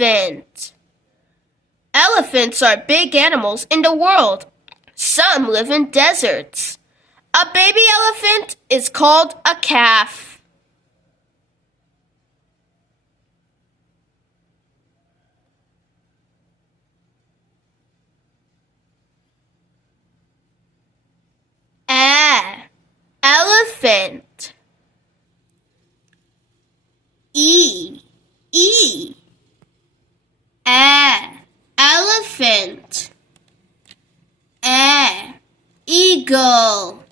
Elephant. Elephants are big animals in the world. Some live in deserts. A baby elephant is called a calf. Elephant. E. Elephant. Eagle.